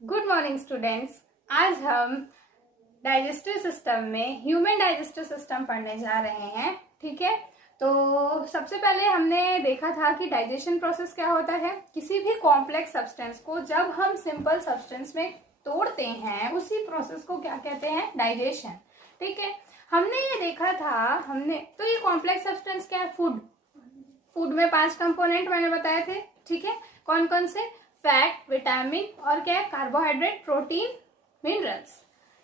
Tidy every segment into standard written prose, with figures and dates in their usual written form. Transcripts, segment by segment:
Good morning students. आज हम digestive system में ह्यूमन डाइजेस्टिव सिस्टम पढ़ने जा रहे हैं। ठीक है, तो सबसे पहले हमने देखा था कि डाइजेशन प्रोसेस क्या होता है। किसी भी कॉम्प्लेक्स सब्सटेंस को जब हम सिंपल सब्सटेंस में तोड़ते हैं उसी प्रोसेस को क्या कहते हैं, डाइजेशन। ठीक है, हमने ये देखा था तो ये कॉम्प्लेक्स सब्सटेंस क्या है, फूड में 5 कंपोनेंट मैंने बताए थे। ठीक है, कौन कौन से, फैट, विटामिन और क्या है, कार्बोहाइड्रेट, प्रोटीन, मिनरल्स।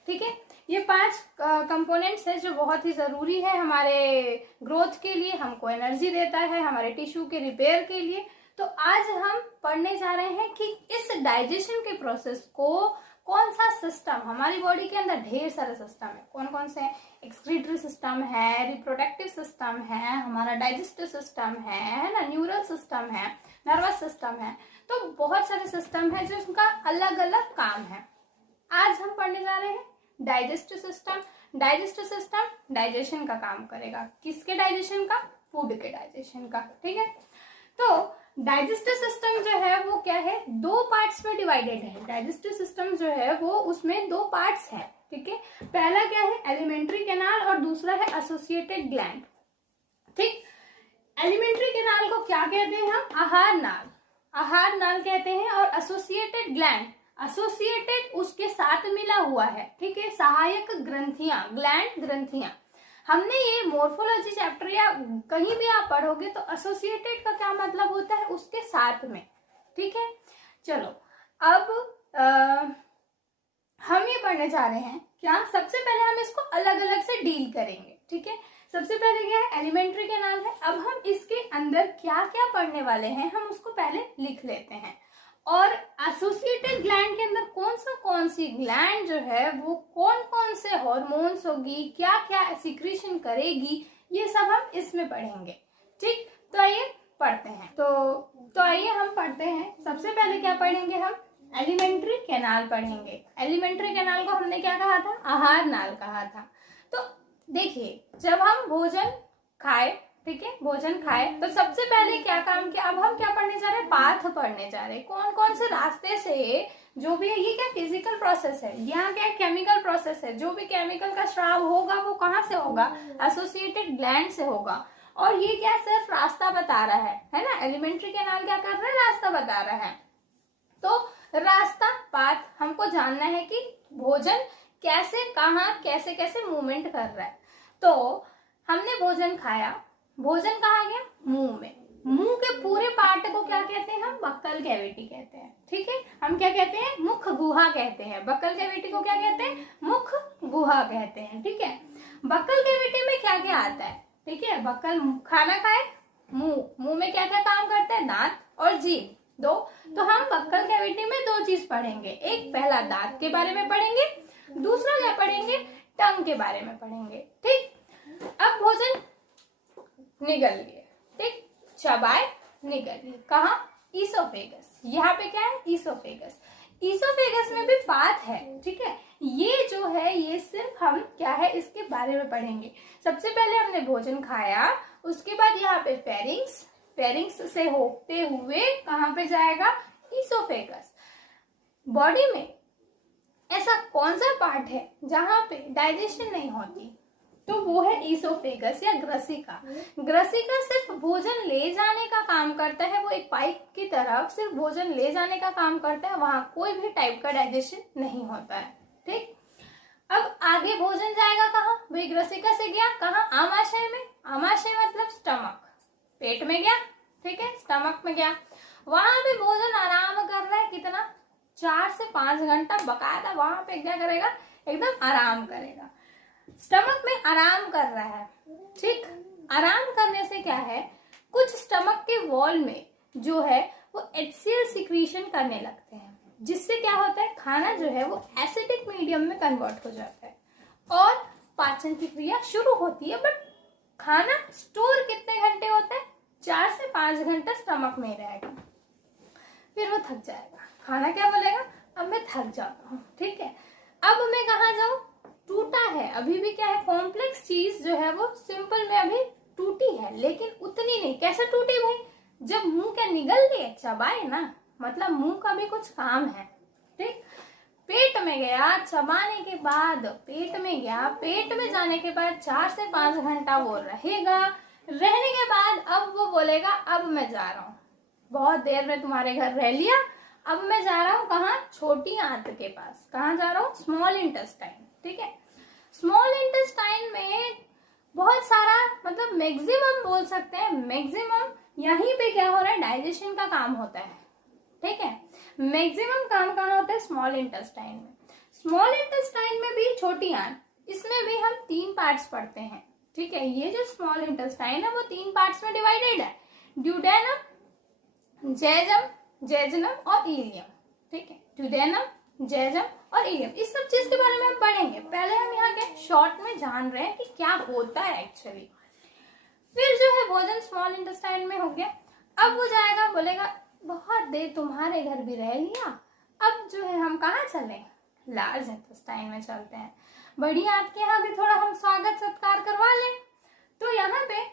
ठीक है, ये 5 कंपोनेंट्स है जो बहुत ही जरूरी है हमारे ग्रोथ के लिए, हमको एनर्जी देता है, हमारे टिश्यू के रिपेयर के लिए। तो आज हम पढ़ने जा रहे हैं कि इस डाइजेशन के प्रोसेस को कौन सा सिस्टम, हमारी बॉडी के अंदर ढेर सारे सिस्टम है, कौन कौन से, एक्सक्रीटरी सिस्टम है, रिप्रोडक्टिव सिस्टम है, हमारा डाइजेस्टिव सिस्टम है ना, न्यूरल सिस्टम है, नर्वस सिस्टम है। तो बहुत सारे सिस्टम है जिनका अलग अलग काम है। आज हम पढ़ने जा रहे हैं digestive system. Digestive system digestion का काम करेगा। किसके डाइजेशन का, फूड के डाइजेशन का। ठीक है, तो डाइजेस्टिव सिस्टम जो है वो क्या है, 2 पार्ट्स में डिवाइडेड है। डाइजेस्टिव सिस्टम जो है वो उसमें 2 पार्ट्स है। ठीक है, पहला क्या है, एलिमेंट्री कैनाल और दूसरा है एसोसिएटेड ग्लैंड। ठीक, एलिमेंट्री कैनाल को क्या कहते हैं हम, आहार नाल, आहार नाल कहते हैं। और एसोसिएटेड ग्लैंड, एसोसिएटेड उसके साथ मिला हुआ है। ठीक है, सहायक ग्रंथियां, ग्लैंड ग्रंथियां। हमने ये मोर्फोलॉजी चैप्टर या कहीं भी आप पढ़ोगे तो एसोसिएटेड का क्या मतलब होता है, उसके साथ में। ठीक है, चलो अब हम ये पढ़ने जा रहे हैं क्या, सबसे पहले हम इसको अलग अलग से डील करेंगे। ठीक है, सबसे पहले क्या है, एलिमेंट्री कैनाल है। अब हम इसके अंदर क्या क्या पढ़ने वाले हैं हम उसको पहले लिख लेते हैं। और एसोसिएटेड ग्लैंड के अंदर कौन सी ग्लैंड जो है वो कौन कौन से हार्मोन्स होगी, क्या क्या सिक्रीशन करेगी, ये सब हम इसमें पढ़ेंगे। ठीक, तो आइए पढ़ते हैं। तो आइए हम पढ़ते हैं। सबसे पहले क्या पढ़ेंगे हम, एलिमेंट्री कैनाल पढ़ेंगे। एलिमेंट्री कैनाल को हमने क्या कहा था, आहार नाल कहा था। तो देखिए, जब हम भोजन खाए, ठीक है, भोजन खाए तो सबसे पहले क्या काम किया, अब हम क्या पढ़ने जा रहे हैं, पाथ पढ़ने जा रहे हैं। कौन कौन से रास्ते से जो भी है, ये क्या फिजिकल प्रोसेस है, यहाँ क्या केमिकल प्रोसेस है। जो भी केमिकल का स्राव होगा वो कहाँ से होगा, एसोसिएटेड ग्लैंड से होगा। और ये क्या सिर्फ रास्ता बता रहा है ना, एलिमेंट्री कैनाल क्या कर रहा है, रास्ता बता रहा है। तो रास्ता, पाथ, हमको जानना है कि भोजन कैसे, कहाँ, कैसे कैसे मूवमेंट कर रहा है। तो हमने भोजन खाया, भोजन कहाँ गया, मुंह में। मुंह के पूरे पार्ट को क्या कहते हैं हम, बक्कल कैविटी कहते हैं। ठीक है, हम क्या कहते हैं, मुख गुहा कहते हैं। बक्कल कैविटी को क्या कहते हैं, मुख गुहा कहते हैं। ठीक है, बक्कल कैविटी में क्या क्या आता है, ठीक है, बक्कल, खाना खाए, मुंह में क्या क्या काम करता है, दांत और जीभ, 2। तो हम बक्कल कैविटी में 2 चीज पढ़ेंगे। एक, पहला दांत के बारे में पढ़ेंगे, दूसरा क्या पढ़ेंगे, टंग के बारे में पढ़ेंगे। ठीक, अब भोजन निगल लिए, ठीक, चबाए, निगल लिए, कहा, ईसोफेगस। यहाँ पे क्या है, ईसोफेगस। ईसोफेगस में भी पाथ है। ठीक है, ये जो है ये सिर्फ हम क्या है, इसके बारे में पढ़ेंगे। सबसे पहले हमने भोजन खाया, उसके बाद यहाँ पे फेरिंग्स, फेरिंग्स से होते हुए कहाँ पे जाएगा, ईसोफेगस। बॉडी में ऐसा कौन सा पार्ट है जहां पे डाइजेशन नहीं होती, तो वो है ईसोफेगस या ग्रसिका। ग्रसिका सिर्फ भोजन ले जाने का काम करता है, वो एक पाइप की तरफ सिर्फ भोजन ले जाने का काम करता है, वहां कोई भी टाइप का डाइजेशन नहीं होता है। ठीक, अब आगे भोजन जाएगा कहाँ, वही ग्रसिका से गया कहाँ, आमाशय में। आमाशय मतलब स्टमक, पेट में गया। ठीक है, स्टमक में गया, वहां पे भोजन आराम कर रहा है, कितना, 4 से 5 घंटा बकायदा वहां पे क्या करेगा, एकदम आराम करेगा, स्टमक में आराम कर रहा है। ठीक, आराम करने से क्या है, कुछ स्टमक के वॉल में जो है वो HCl सिक्रीशन करने लगते हैं, जिससे क्या होता है, खाना जो है वो एसिडिक मीडियम में कन्वर्ट हो जाता है और पाचन की क्रिया शुरू होती है। बट खाना स्टोर कितने घंटे होता है, 4 से 5 घंटा स्टमक में रहेगा, फिर वो थक जाएगा। खाना क्या बोलेगा, अब मैं थक जाता हूँ। ठीक है, अब मैं कहाँ जाऊँ, टूटा है, अभी भी क्या है, कॉम्प्लेक्स चीज जो है वो सिंपल में अभी टूटी है, लेकिन उतनी नहीं। कैसे टूटी भाई, जब मुंह क्या निगल लिए, चबाए ना, मतलब मुंह का भी कुछ काम है। ठीक, पेट में गया, चबाने के बाद पेट में गया, पेट में जाने के बाद 4 से 5 घंटा वो रहेगा, रहने के बाद अब वो बोलेगा अब मैं जा रहा हूँ। बहुत देर में तुम्हारे घर रह लिया, अब मैं जा रहा हूँ कहाँ? छोटी आंत के पास। कहाँ जा रहा हूँ? Small intestine. ठीक है, स्मॉल इंटेस्टाइन में बहुत सारा, मतलब मैक्सिमम बोल सकते हैं, मैक्सिमम यहीं पे क्या हो रहा है? डाइजेशन का काम होता है। ठीक है, मैक्सिमम काम कहाँ होता है? स्मॉल इंटेस्टाइन में। स्मॉल इंटेस्टाइन में भी छोटी आंत, इसमें भी हम 3 पार्ट्स पढ़ते हैं। ठीक है, ये जो स्मॉल इंटेस्टाइन है वो 3 पार्ट्स में डिवाइडेड है, ड्यूडेनम, जेजनम और इलियम। ठीक है, ड्यूडेनम, जेजम और इलियम, इस सब चीज के बारे में हम पढ़ेंगे। पहले हम यहाँ के शॉर्ट में जान रहे हैं कि क्या होता है एक्चुअली। फिर जो है भोजन स्मॉल इंटेस्टाइन में हो गया, अब वो जाएगा, बोलेगा बहुत देर तुम्हारे घर भी रह लिया, अब जो है हम कहाँ चले? लार्ज इंटेस्टाइन में चलते हैं। बड़ी आंत के यहाँ भी थोड़ा हम स्वागत सत्कार करवा लें, तो यहाँ पे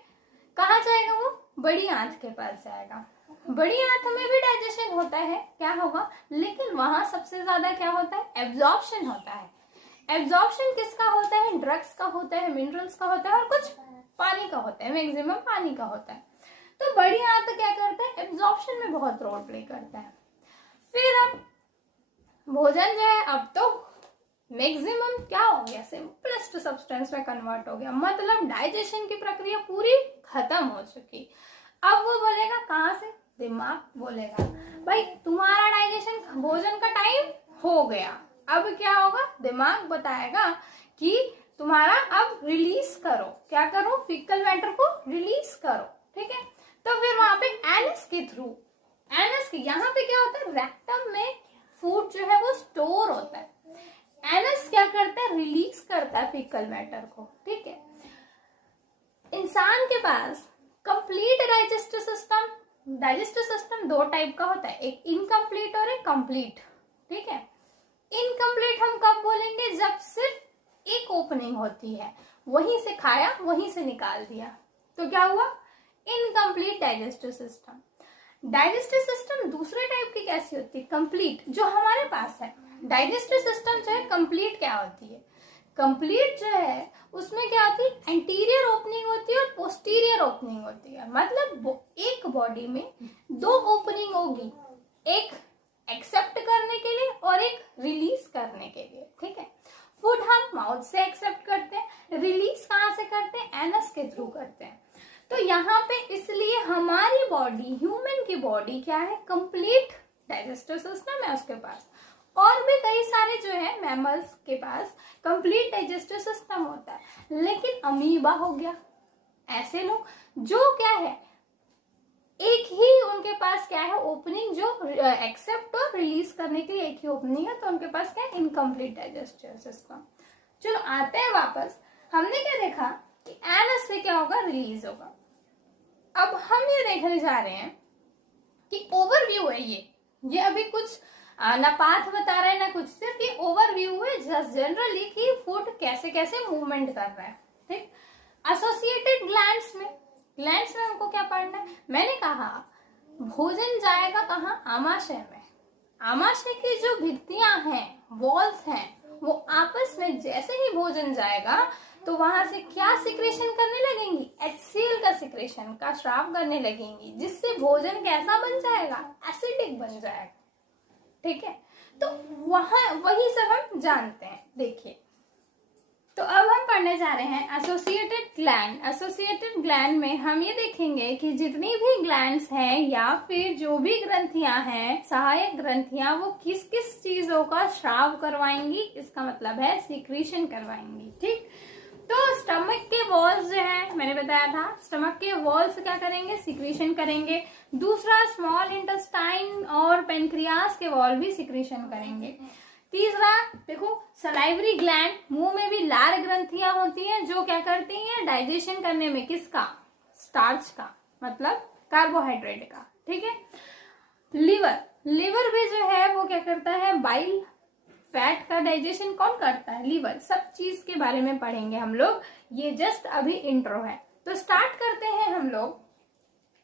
कहाँ जाएगा वो? बड़ी आंत के पास जाएगा। बड़ी आंत में भी डाइजेशन होता है, क्या होगा? लेकिन वहां सबसे ज्यादा क्या होता है? एब्जॉर्प्शन होता है। एब्जॉर्प्शन किसका होता है? ड्रग्स का होता है, मिनरल्स का होता है और कुछ पानी का होता है, मैक्सिमम पानी का होता है। तो बड़ी आंत क्या करता है? एब्जॉर्प्शन में बहुत रोल प्ले करता है। फिर अब भोजन जो है अब तो मैक्सिमम क्या हो गया? सिंपलेस्ट सब्सटेंस में कन्वर्ट हो गया, मतलब डाइजेशन की प्रक्रिया पूरी खत्म हो चुकी। अब वो बोलेगा कहाँ से? दिमाग बोलेगा भाई तुम्हारा डाइजेशन, भोजन का टाइम हो गया। अब क्या होगा? दिमाग बताएगा कि तुम्हारा अब रिलीज करो। क्या करो? फीकल मैटर को रिलीज करो। ठीक है, तो फिर वहां पे एनस के थ्रू, एनस के यहाँ पे क्या होता है? रेक्टम में फूड जो है वो स्टोर होता है, एनस क्या करता है? रिलीज करता है फीकल मैटर को। ठीक है, इंसान के पास complete digestive system, digestive system 2 type का होता है, एक इनकम्प्लीट और एक कंप्लीट। ठीक है, इनकम्प्लीट हम कब बोलेंगे? जब सिर्फ एक ओपनिंग होती है, वहीं से खाया वहीं से निकाल दिया, तो क्या हुआ? Incomplete digestive system. Digestive system दूसरे टाइप की कैसी होती है? कंप्लीट, जो हमारे पास है। डाइजेस्टिव सिस्टम जो है कंप्लीट क्या होती है? कंप्लीट जो है उसमें क्या होती है? एंटीरियर ओपनिंग होती है और पोस्टीरियर ओपनिंग होती है। मतलब एक बॉडी में 2 ओपनिंग होगी, एक एक्सेप्ट करने के लिए और एक रिलीज करने के लिए। ठीक है, फूड हम माउथ से एक्सेप्ट करते हैं, रिलीज कहाँ से करते हैं? एनस के थ्रू करते हैं। तो यहाँ पे इसलिए हमारी बॉडी, ह्यूमन की बॉडी क्या है? कंप्लीट डाइजेस्टिव सिस्टम है उसके पास। और भी कई सारे जो है मैमल्स के पास कंप्लीट डाइजेस्टिव सिस्टम होता है, लेकिन अमीबा हो गया, ऐसे लोग जो क्या है, एक ही उनके पास क्या है? ओपनिंग, जो एक्सेप्ट और रिलीज करने के लिए एक ही ओपनिंग है, तो उनके पास क्या है? Incomplete digestive system. चलो आते हैं वापस। हमने क्या देखा कि एनस से क्या होगा? रिलीज होगा। अब हम ये देखने जा रहे हैं कि ओवरव्यू है ये अभी कुछ ना पाथ बता रहा है ना कुछ, सिर्फ ये ओवरव्यू है जस्ट जनरली कि फूड कैसे कैसे मूवमेंट कर रहा है। ठीक, एसोसिएटेड ग्लैंड्स में हमको क्या पढ़ना है? मैंने कहा भोजन जाएगा कहाँ? आमाशय में। आमाशय की जो भित्तियां हैं, वॉल्स हैं, वो आपस में जैसे ही भोजन जाएगा तो वहां से क्या सिक्रेशन करने लगेंगी? HCl का सिक्रेशन का स्राव करने लगेंगी, जिससे भोजन कैसा बन जाएगा? एसिडिक बन जाएगा। ठीक है, तो वहां वही सब हम जानते हैं। देखिए, तो अब हम पढ़ने जा रहे हैं एसोसिएटेड ग्लैंड। एसोसिएटेड ग्लैंड में हम ये देखेंगे कि जितनी भी ग्लैंड्स हैं या फिर जो भी ग्रंथियां हैं, सहायक ग्रंथियां, वो किस किस चीजों का स्राव करवाएंगी? इसका मतलब है सिक्रीशन करवाएंगी। ठीक, तो स्टमक के वॉल्स जो है, मैंने बताया था, स्टमक के वॉल्स क्या करेंगे? सिक्रीशन करेंगे। दूसरा, स्मॉल इंटेस्टाइन और पेनक्रियास के वॉल भी सिक्रीशन करेंगे। तीसरा देखो, सलाइवरी ग्लैंड, मुंह में भी लार ग्रंथियां होती हैं जो क्या करती हैं? डाइजेशन करने में किसका? स्टार्च का, मतलब कार्बोहाइड्रेट का। ठीक है, लिवर भी जो है वो क्या करता है? बाइल फैट का डाइजेशन कौन करता है? लीवर। सब चीज के बारे में पढ़ेंगे हम लोग, ये जस्ट अभी इंट्रो है। तो स्टार्ट करते हैं हम लोग।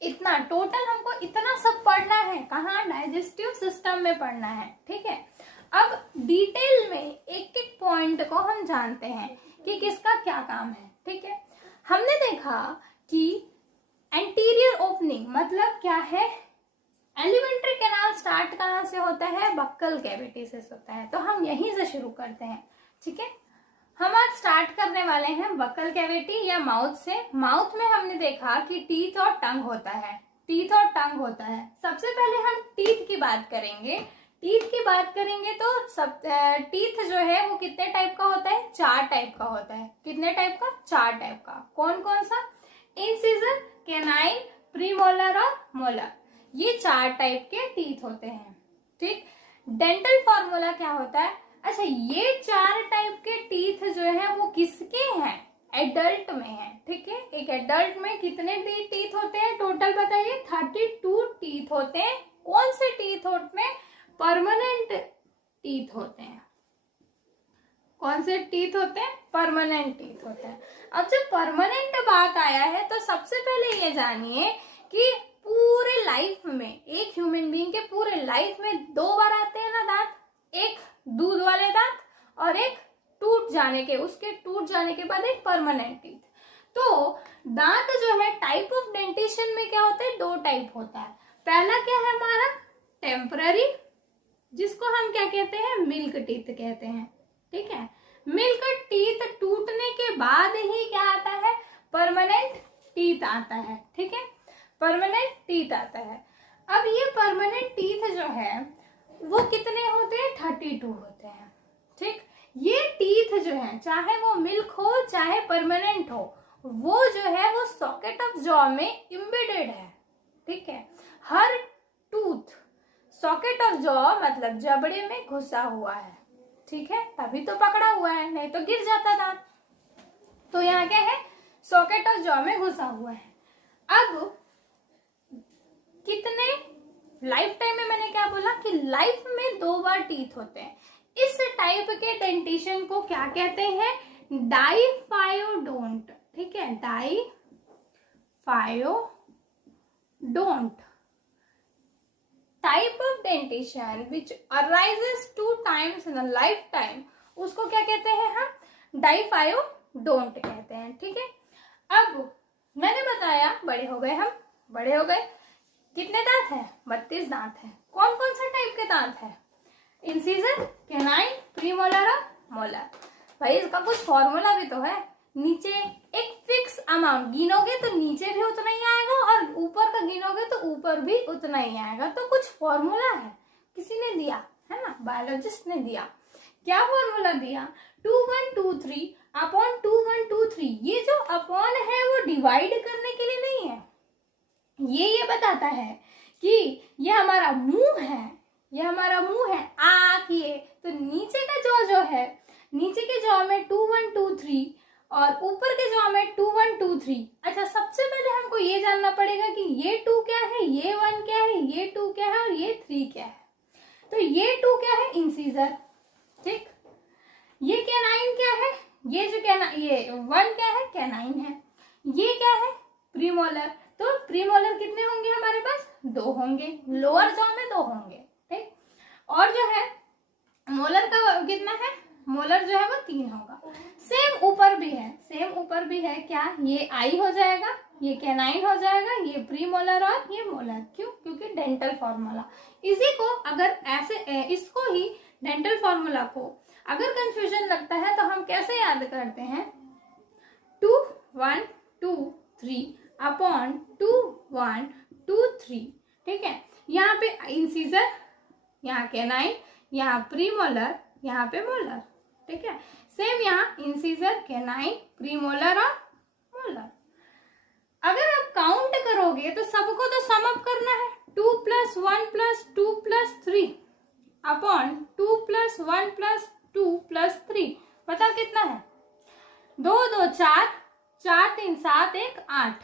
इतना टोटल हमको इतना सब पढ़ना है, कहाँ? डाइजेस्टिव सिस्टम में पढ़ना है। ठीक है, अब डिटेल में एक एक पॉइंट को हम जानते हैं कि किसका क्या काम है। ठीक है, हमने देखा कि एंटीरियर ओपनिंग मतलब क्या है, एलिमेंट्री कैनाल स्टार्ट कहाँ से होता है, बक्कल कैविटी से होता है। तो हम यहीं से शुरू करते हैं। ठीक है, हम आज स्टार्ट करने वाले हैं बक्कल कैविटी या माउथ से। माउथ में हमने देखा कि टीथ और टंग होता है, टीथ और टंग होता है। सबसे पहले हम टीथ की बात करेंगे। टीथ की बात करेंगे तो सब टीथ जो है वो कितने टाइप का होता है, 4 टाइप का होता है। कितने टाइप का, 4 टाइप का। कौन कौन सा, इंसिजर, कैनाइन, प्रीमोलर और मोलर, ये 4 टाइप के टीथ होते हैं। ठीक, डेंटल फॉर्मूला क्या होता है, अच्छा ये 4 टाइप के टीथ जो है वो किसके हैं, एडल्ट में है। ठीक है, एक एडल्ट में कितने टीथ होते हैं टोटल बताइए, 32 टीथ होते हैं। कौन से टीथ होते हैं, परमानेंट टीथ होते हैं। कौन से टीथ होते हैं, परमानेंट टीथ होते हैं। अब जब परमानेंट बात आया है तो सबसे पहले ये जानिए कि पूरे लाइफ में, एक ह्यूमन बीइंग के पूरे लाइफ में 2 बार आते हैं ना दांत, एक दूध वाले दांत और एक टूट जाने के बाद एक परमानेंट टीथ। तो दांत जो है टाइप ऑफ डेंटिशन में क्या होता है, 2 टाइप होता है। पहला क्या है हमारा टेम्पररी, जिसको हम क्या कहते हैं, मिल्क टीथ कहते हैं। ठीक है, मिल्क टीथ टूटने के बाद ही क्या आता है, परमानेंट टीथ आता है। ठीक है, परमानेंट टीथ आता है। अब ये परमानेंट टीथ जो है वो कितने होते हैं, 32 होते हैं। ठीक, ये टीथ जो है चाहे वो मिल्क हो चाहे परमानेंट हो, वो जो है वो सॉकेट ऑफ जॉ में इम्बेडेड है। ठीक है, हर टूथ सॉकेट ऑफ जॉ मतलब जबड़े में घुसा हुआ है। ठीक है, तभी तो पकड़ा हुआ है, नहीं तो गिर जाता दांत। तो यहाँ क्या है, सॉकेट ऑफ जॉ में घुसा हुआ है। अब कितने लाइफ टाइम में, मैंने क्या बोला कि लाइफ में 2 बार टीथ होते हैं। इस टाइप के डेंटिशन को क्या कहते हैं, डाइफायोडोंट। ठीक है, diphyodont type of dentition which arises 2 times in a life time, उसको क्या कहते हैं हम, डाइफायोडोंट कहते हैं। ठीक है, अब मैंने बताया बड़े हो गए, हम बड़े हो गए, कितने दांत हैं, 32 दांत हैं। कौन कौन से टाइप के दांत हैं, इंसिजर, कैनाइन, प्रीमोलर और मोलर। भाई इसका कुछ फॉर्मूला भी तो है, नीचे एक फिक्स अमाउंट गिनोगे तो नीचे भी उतना ही आएगा और ऊपर का गिनोगे तो ऊपर भी उतना ही आएगा। तो कुछ फॉर्मूला है, किसी ने दिया है ना, बायोलॉजिस्ट ने दिया। क्या फॉर्मूला दिया, 2123 अपॉन 2123। ये जो अपॉन है वो डिवाइड करने के लिए नहीं है, ये बताता है कि ये हमारा मुंह है, ये हमारा मुंह है, आँख ये, तो नीचे का जो है, नीचे के जॉ में 2123 और ऊपर के जॉ में 2123। अच्छा, सबसे पहले हमको ये जानना पड़ेगा कि ये 2 क्या है, ये 1 क्या है, ये 2 क्या है और ये 3 क्या है। तो ये 2 क्या है, इंसिजर। ठीक, ये कैनाइन क्या है, ये जो ये 1 क्या है, कैनाइन है। ये क्या है, प्रीमोलर। तो प्रीमोलर कितने होंगे हमारे पास, 2 होंगे, लोअर जॉ में 2 होंगे। ठीक, और जो है मोलर का कितना है, मोलर जो है वो 3 होगा। सेम ऊपर भी है, सेम ऊपर भी है, क्या ये आई हो जाएगा, ये कैनाइन हो जाएगा, ये प्रीमोलर और ये मोलर। क्यों, क्योंकि डेंटल फॉर्मूला। इसी को अगर ऐसे, इसको ही डेंटल फॉर्मूला को अगर कंफ्यूजन लगता है तो हम कैसे याद करते हैं, 2 1 2 3 अपॉन 2 1 2 3। ठीक है, यहाँ पे इंसिजर, यहाँ कैनाइन, यहाँ प्रीमोलर, यहाँ पे मोलर। ठीक है, सेम यहाँ इंसिजर, कैनाइन, प्रीमोलर और मोलर। अगर आप काउंट करोगे तो सबको तो सम अप करना है, 2 + 1 + 2 + 3 अपॉन 2 + 1 + 2 + 3। बताओ कितना है, 2 2 4 4 3 7 1 8।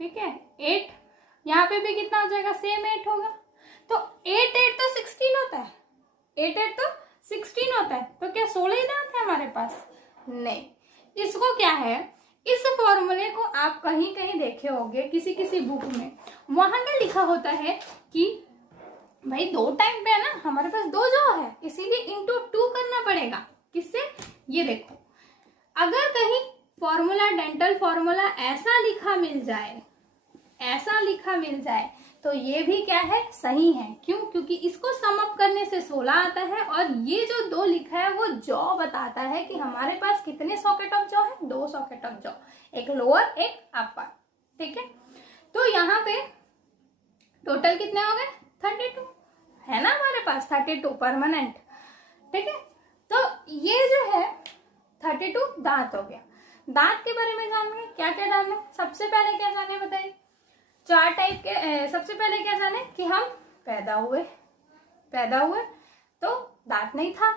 ठीक है, 8, यहाँ पे भी कितना हो जाएगा, सेम 8 होगा। तो 8 8 तो 16 होता है, 8 8 तो 16 होता है। तो क्या 16 ही दांत है हमारे पास, नहीं। इसको क्या है, इस फॉर्मूले को आप कहीं कहीं देखे होंगे किसी किसी बुक में, वहां क्या लिखा होता है कि भाई 2 टाइम पे है ना, हमारे पास 2 जॉ है, इसीलिए इंटू बनेगा किससे, ये देखो, अगर कहीं फॉर्मूला, डेंटल फॉर्मूला ऐसा लिखा मिल जाए तो ये भी क्या है, सही है। क्यों? क्योंकि इसको सम अप करने से 16 आता है और ये जो 2 लिखा है वो जॉ बताता है कि हमारे पास कितने सॉकेट ऑफ जॉ है, 2 सॉकेट ऑफ जॉ, एक लोअर एक अपर। ठीक है, तो यहाँ पे टोटल कितने हो गए, 32 है ना हमारे पास, 32 परमानेंट। ठीक है, तो ये जो है 32 दांत हो गया। दांत के बारे में जानेंगे, क्या क्या जाने, सबसे पहले क्या जाने बताइए, 4 टाइप के। सबसे पहले क्या जाने कि हम पैदा हुए तो दांत नहीं था,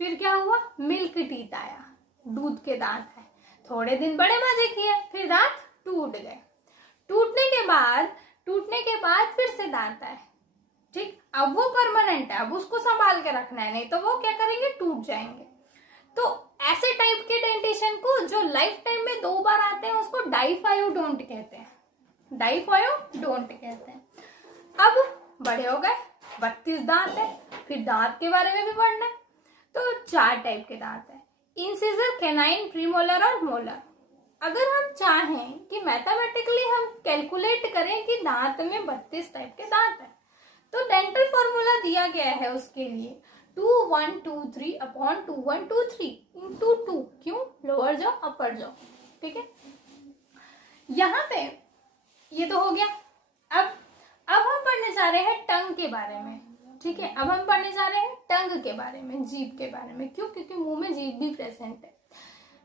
फिर क्या हुआ, मिल्क टीथ आया, दूध के दांत है, थोड़े दिन बड़े मजे किए, फिर दांत टूट गए, टूटने के बाद फिर से दांत आए। ठीक, अब वो परमानेंट है, अब उसको संभाल के रखना है, नहीं तो वो क्या करेंगे, टूट जाएंगे। तो ऐसे टाइप के डेंटेशन को जो लाइफ टाइम में 2 बार आते हैं उसको डाइफायोडोंट कहते हैं, डाइफायोडोंट कहते हैं। अब बड़े हो गए, 32 दांत है, फिर दांत के बारे में भी पढ़ना है। तो 4 टाइप के दांत है, इंसिजर, कैनाइन, प्रीमोलर और मोलर। अगर हम चाहें कि मैथमेटिकली हम कैलकुलेट करें कि दांत में 32 टाइप के दांत है, तो डेंटल फॉर्मूला दिया गया है उसके लिए 2123 अपॉन 2123 इंटू 2। क्यों, लोअर जॉ अपर जॉ। ठीक है, यहाँ पे ये तो हो गया। अब हम पढ़ने जा रहे हैं टंग के बारे में। ठीक है, अब हम पढ़ने जा रहे हैं टंग के बारे में, जीभ के बारे में। क्यों? क्योंकि मुंह में जीभ भी प्रेजेंट है।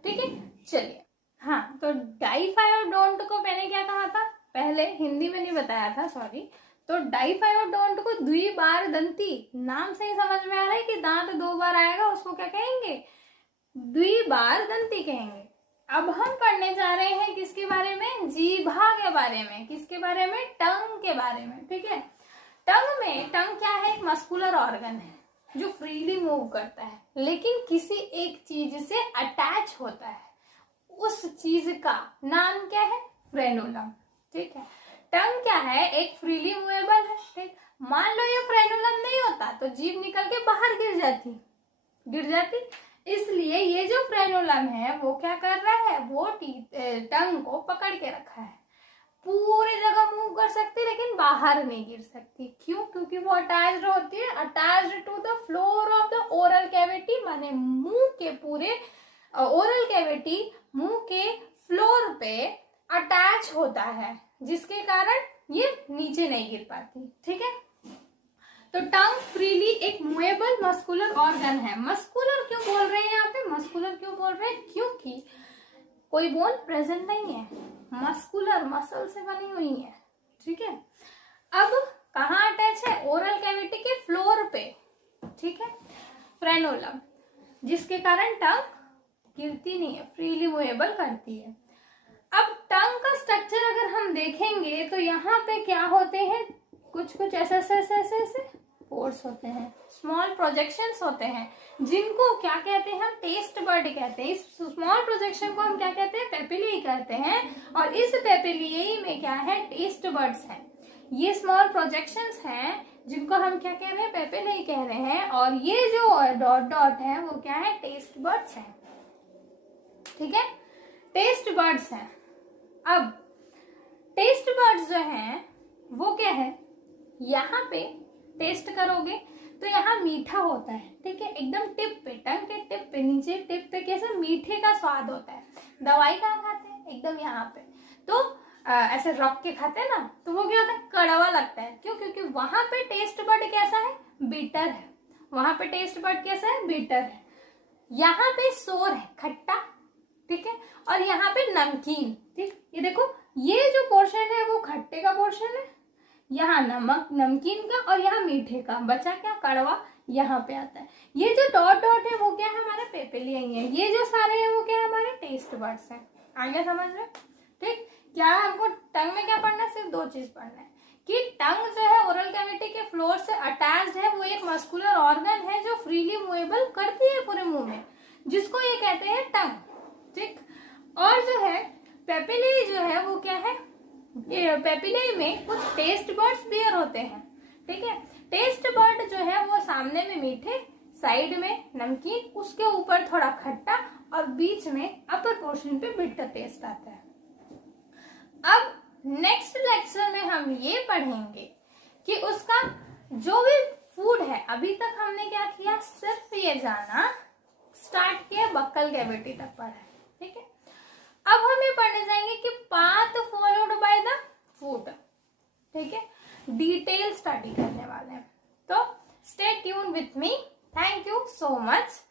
ठीक है, चलिए। हाँ, तो डाइफायोडोंट को मैंने क्या कहा था, पहले हिंदी में नहीं बताया था, सॉरी। तो डाइफायोडोंट को द्विबार दंती, नाम से ही समझ में आ रहा है कि दांत 2 बार आएगा, उसको क्या कहेंगे, द्विबार दंती कहेंगे। अब हम पढ़ने जा रहे हैं किसके बारे में, जीभा के बारे में। किसके बारे में, टंग के बारे में। ठीक है, टंग क्या है, एक मस्कुलर ऑर्गन है जो फ्रीली मूव करता है, लेकिन किसी एक चीज से अटैच होता है। उस चीज का नाम क्या है, फ्रेनुलम। ठीक है, टंग क्या है, एक फ्रीली मूवेबल है। ठीक, मान लो ये फ्रेनुलम नहीं होता तो जीभ निकल के बाहर गिर जाती। इसलिए ये जो फ्रेनुलम है वो क्या कर रहा है, वो टंग को पकड़ के रखा है। पूरी जगह मूव कर सकती लेकिन बाहर नहीं गिर सकती। क्यों? क्योंकि वो अटैच्ड होती है, attached to the floor of the oral cavity, माने मुंह के पूरे ओरल कैविटी मुंह के फ्लोर पे अटैच होता है, जिसके कारण ये नीचे नहीं गिर पाती। ठीक है, तो टंग फ्रीली एक मूवेबल मस्कुलर ऑर्गन है। मस्कुलर क्यों बोल रहे हैं यहाँ पे, मस्कुलर क्यों बोल रहे हैं, क्योंकि कोई बोन प्रेजेंट नहीं है, मस्कुलर मसल से बनी हुई है। ठीक है, अब कहाँ अटैच है, ओरल कैविटी के फ्लोर पे। ठीक है, फ्रेनुलम, जिसके कारण टंग गिरती नहीं है, फ्रीली मूवेबल करती है। अब टंग का स्ट्रक्चर अगर हम देखेंगे तो यहाँ पे क्या होते हैं, कुछ ऐसे पोर्स होते हैं, स्मॉल प्रोजेक्शंस होते हैं, जिनको क्या कहते हैं, हम टेस्ट बर्ड कहते हैं। इस स्मॉल प्रोजेक्शन को हम क्या कहते हैं, पेपिलियाई कहते हैं। और इस पेपिलियाई में क्या है, टेस्ट बर्ड्स हैं। ये स्मॉल प्रोजेक्शंस हैं जिनको हम क्या कह रहे हैं, पेपिलियाई कह रहे हैं। और ये जो डॉट डॉट है वो क्या है, टेस्ट बर्ड्स हैं। ठीक है, टेस्ट बर्ड्स हैं। अब टेस्ट बर्ड्स जो हैं वो क्या है, यहाँ पे टेस्ट करोगे तो यहाँ मीठा होता है। ठीक है, एकदम टिप पे, टंग के टिप पे, नीचे टिप पे कैसे मीठे का स्वाद होता है। दवाई कहाँ खाते हैं, एकदम यहाँ पे। तो ऐसे रख के खाते हैं ना, तो वो क्या होता है, कड़वा लगता है। क्यों? क्योंकि वहां पे टेस्ट बर्ड कैसा है, बीटर है। वहां पे टेस्ट बर्ड कैसा है, बीटर है। यहाँ पे सोर है, खट्टा। ठीक है, और यहाँ पे नमकीन। ठीक, ये देखो, ये जो पोर्शन है वो खट्टे का पोर्शन है, यहाँ नमक नमकीन का, और यहाँ मीठे का। बचा क्या, कड़वा यहाँ पे आता है। ये जो डॉट डॉट है वो क्या है, हमारे पेपिलियाई है। ये जो सारे हैं वो क्या है, हमारे टेस्ट बर्ड्स हैं। आगे समझ रहे। ठीक, क्या हमको टंग में क्या पढ़ना है, सिर्फ 2 चीज पढ़ना है कि टंग जो है ओरल कैविटी के फ्लोर से अटैच्ड है, वो एक मस्कुलर ऑर्गन है जो फ्रीली मूवेबल करती है पूरे मुंह में, जिसको ये कहते हैं टंग। ठीक, और जो है पेपिलियाई जो है वो क्या है, पेपिलियाई में कुछ टेस्ट बर्ड्स देयर होते हैं। ठीक है, टेस्ट बर्ड जो है वो सामने में मीठे, साइड में नमकीन, उसके ऊपर थोड़ा खट्टा और बीच में अपर पोर्शन पे बिटर टेस्ट आता है। अब नेक्स्ट लेक्चर में हम ये पढ़ेंगे कि उसका जो भी फूड है, अभी तक हमने क्या किया, सिर्फ ये जाना स्टार्ट किया, बक्कल कैविटी तक पढ़ा है, ठीक है। अब हम ये पढ़ने जाएंगे कि path followed by the food, ठीक है, डिटेल स्टडी करने वाले हैं। तो stay tune with me, thank you so much.